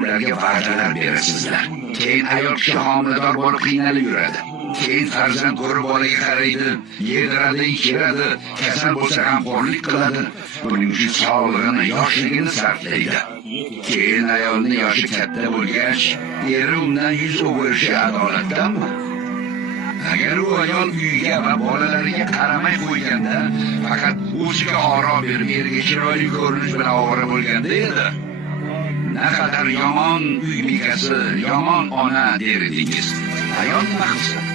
ularga va'dalar berasizlar. Keyin ayol kishi homilador bo'lib qiynalib yuradi. Keyin farzand ko'rib bolaga qaraydi, yediradi, ichiradi, kasal bo'lsa g'amxo'rlik qiladi. Buning uchun sog'lig'ini, yoshligini sarflaydi. Keyin ayolning yoshi katta bo'lgach, eri undan yuz o'girishi adolatdanmi? Agar u ayol uyiga va bolalariga qaramay qo'yganda, faqat o'ziga oro berib, eriga chiroyli ko'rinish bilan ovora bo'lganda edi, naqadar yomon uy bekasi, yomon ona der edingiz. Ayol nima qilsin?